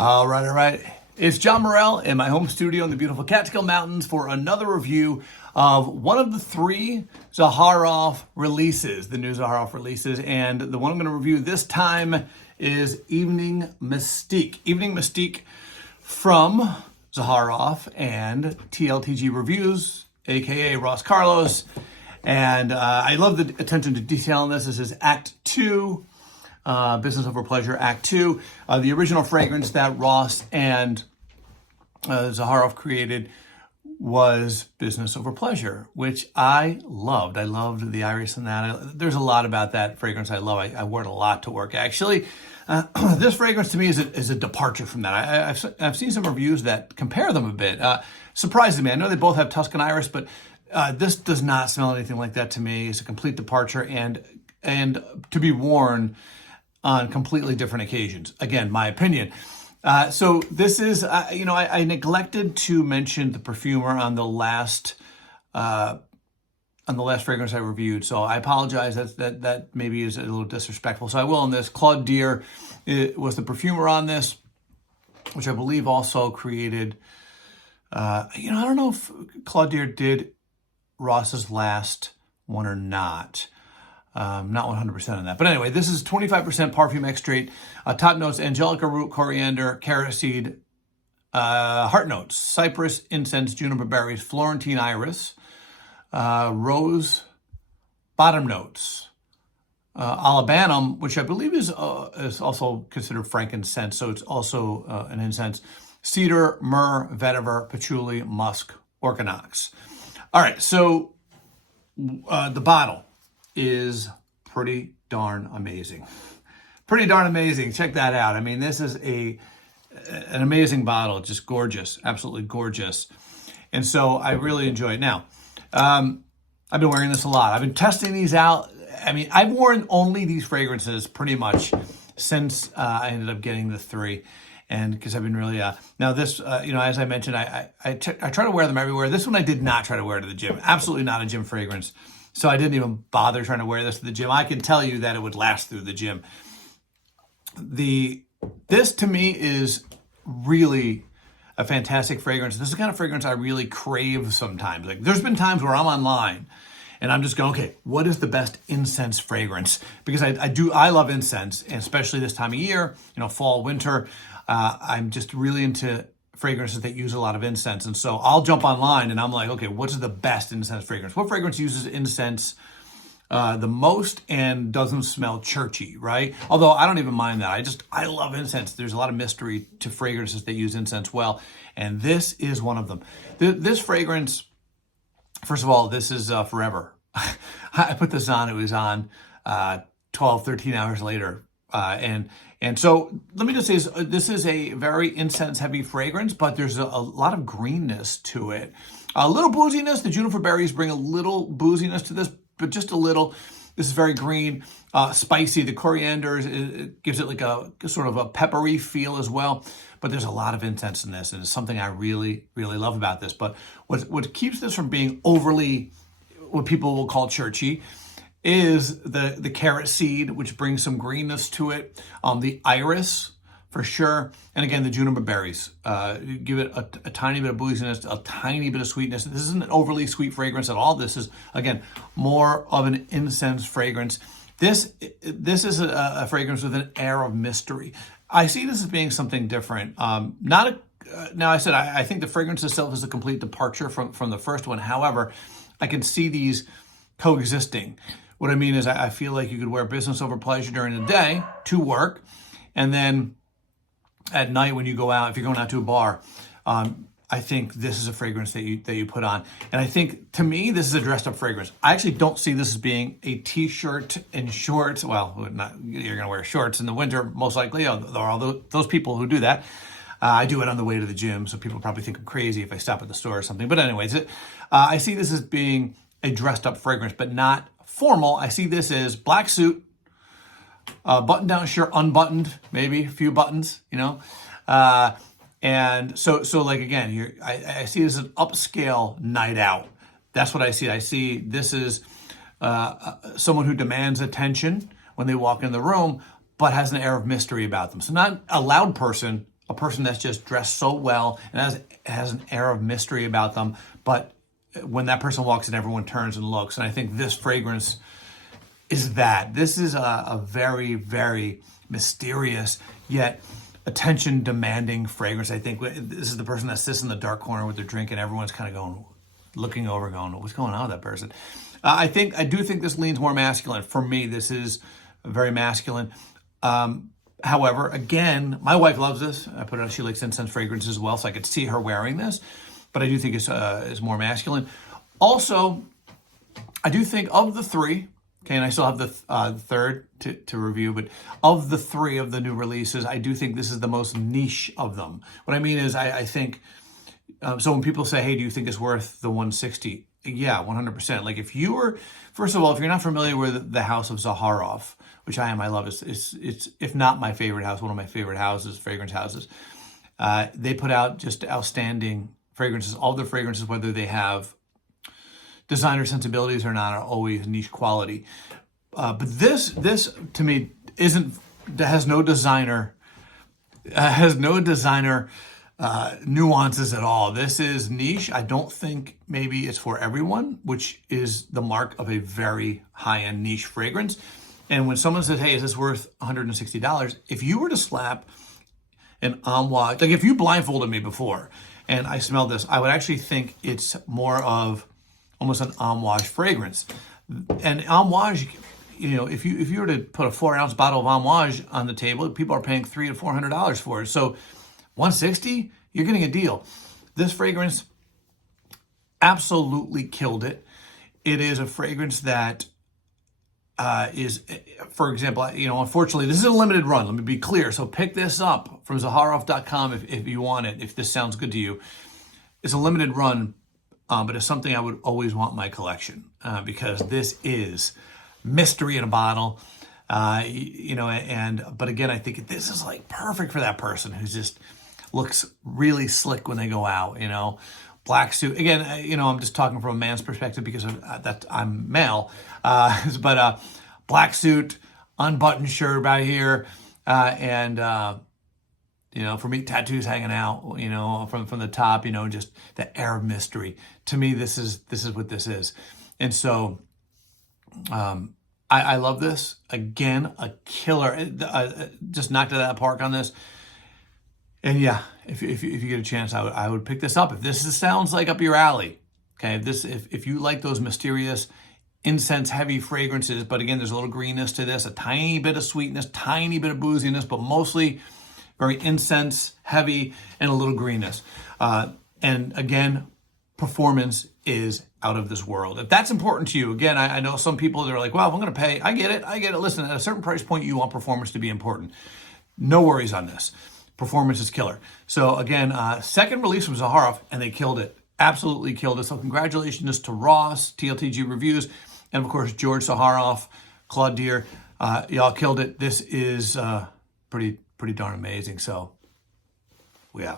All right. It's John Morrell in my home studio in the beautiful Catskill Mountains for another review of one of the three Zaharoff releases, the new Zaharoff releases. And the one I'm going to review this time is Evening Mystique. Evening Mystique from Zaharoff and TLTG Reviews, aka Ross Carlos. And I love the attention to detail in this. This is Act 2. Business Over Pleasure, Act 2. The original fragrance that Ross and Zaharoff created was Business Over Pleasure, which I loved. I loved the iris in that. There's a lot about that fragrance I love. I wore it a lot to work, actually. This fragrance to me is a departure from that. I've seen some reviews that compare them a bit. Surprising me. I know they both have Tuscan iris, but this does not smell anything like that to me. It's a complete departure and to be worn on completely different occasions. Again, my opinion. So this is, I neglected to mention the perfumer on the last fragrance I reviewed. So I apologize. That maybe is a little disrespectful. So I will on this. Claude Deer was the perfumer on this, which I believe also created. I don't know if Claude Deer did Ross's last one or not. Not 100% on that. But anyway, this is 25% perfume extract. Top notes, angelica root, coriander, carrot seed. Heart notes, cypress, incense, juniper berries, Florentine iris. Rose. Bottom notes, olibanum, which I believe is also considered frankincense. So it's also an incense. Cedar, myrrh, vetiver, patchouli, musk, orchinox. All right, so the bottle is pretty darn amazing. Pretty darn amazing. Check that out. I mean, this is an amazing bottle. Just gorgeous. Absolutely gorgeous. And so I really enjoy it. Now, I've been wearing this a lot. I've been testing these out. I mean, I've worn only these fragrances pretty much since I ended up getting the three. And because I've been really, now this, as I mentioned, I try to wear them everywhere. This one I did not try to wear to the gym. Absolutely not a gym fragrance. So I didn't even bother trying to wear this to the gym. I can tell you that it would last through the gym. This to me is really a fantastic fragrance. This is the kind of fragrance I really crave sometimes. Like there's been times where I'm online and I'm just going, okay, what is the best incense fragrance? Because I love incense, and especially this time of year, fall, winter. I'm just really into fragrances that use a lot of incense. And so I'll jump online and I'm like, okay, what's the best incense fragrance? What fragrance uses incense the most and doesn't smell churchy, right? Although I don't even mind that. I love incense. There's a lot of mystery to fragrances that use incense well. And this is one of them. This fragrance, first of all, this is forever. I put this on, it was on 12, 13 hours later. And so let me just say, this is a very incense-heavy fragrance, but there's a lot of greenness to it. A little booziness. The juniper berries bring a little booziness to this, but just a little. This is very green, spicy. The coriander it gives it like a sort of a peppery feel as well. But there's a lot of incense in this, and it's something I really, really love about this. But what keeps this from being overly, what people will call churchy, is the carrot seed, which brings some greenness to it. The iris, for sure. And again, the juniper berries. Give it a tiny bit of booziness, a tiny bit of sweetness. This isn't an overly sweet fragrance at all. This is, again, more of an incense fragrance. This is a fragrance with an air of mystery. I see this as being something different. Now I said, I think the fragrance itself is a complete departure from the first one. However, I can see these coexisting. What I mean is I feel like you could wear Business Over Pleasure during the day to work, and then at night when you go out, if you're going out to a bar, I think this is a fragrance that you put on. And I think, to me, this is a dressed up fragrance. I actually don't see this as being a t-shirt and shorts. Well, you're going to wear shorts in the winter, most likely. There are all those people who do that. I do it on the way to the gym, so people probably think I'm crazy if I stop at the store or something. But anyways, I see this as being a dressed up fragrance, but not formal. I see this as black suit, button-down shirt, unbuttoned, maybe a few buttons, and so like again, I see this as an upscale night out. That's what I see. I see this is someone who demands attention when they walk in the room, but has an air of mystery about them. So not a loud person, a person that's just dressed so well and has an air of mystery about them. But when that person walks in, everyone turns and looks. And I think this fragrance is that. This is a very, very mysterious yet attention-demanding fragrance. I think this is the person that sits in the dark corner with their drink and everyone's kind of looking over, going, what's going on with that person? I do think this leans more masculine. For me, this is very masculine. However, again, my wife loves this. I put it on. She likes incense fragrances as well, so I could see her wearing this. But I do think it's more masculine. Also, I do think of the three, okay, and I still have the third to review, but of the three of the new releases, I do think this is the most niche of them. What I mean is I think, so when people say, hey, do you think it's worth the $160? Yeah, 100%. Like if you were, first of all, if you're not familiar with the house of Zaharoff, which I am, I love it. It's if not my favorite house, one of my favorite houses, fragrance houses. They put out just outstanding fragrances. All the fragrances, whether they have designer sensibilities or not, are always niche quality. But this to me has no designer nuances at all. This is niche. I don't think maybe it's for everyone, which is the mark of a very high-end niche fragrance. And when someone says, hey, is this worth $160? If you were to slap an amouage, like if you blindfolded me before and I smelled this, I would actually think it's more of almost an amouage fragrance. And amouage, if you were to put a 4-ounce bottle of amouage on the table, people are paying $300 to $400 for it. So $160, you're getting a deal. This fragrance absolutely killed it. It is a fragrance that is, for example, unfortunately, this is a limited run. Let me be clear. So pick this up from Zaharoff.com if you want it, if this sounds good to you. It's a limited run, but it's something I would always want in my collection because this is mystery in a bottle. But again, I think this is like perfect for that person who just looks really slick when they go out, black suit. Again, I'm just talking from a man's perspective because of that I'm male. But black suit, unbuttoned shirt right here, and for me, tattoos hanging out, from the top, just the air of mystery. To me, this is what this is, and so I love this. Again, a killer. Just knocked it out of the park on this. And yeah, if you get a chance, I would pick this up. If this sounds like up your alley, okay. If you like those mysterious, incense-heavy fragrances, but again, there's a little greenness to this, a tiny bit of sweetness, tiny bit of booziness, but mostly very incense-heavy and a little greenness. And again, performance is out of this world. If that's important to you, again, I know some people that are like, well, if I'm going to pay, I get it. Listen, at a certain price point, you want performance to be important. No worries on this. Performance is killer. So again, second release from Zaharoff, and they killed it. Absolutely killed it. So congratulations to Ross, TLTG Reviews, and of course, George Zaharoff, Claude Deer. Y'all killed it. This is pretty darn amazing. So, yeah.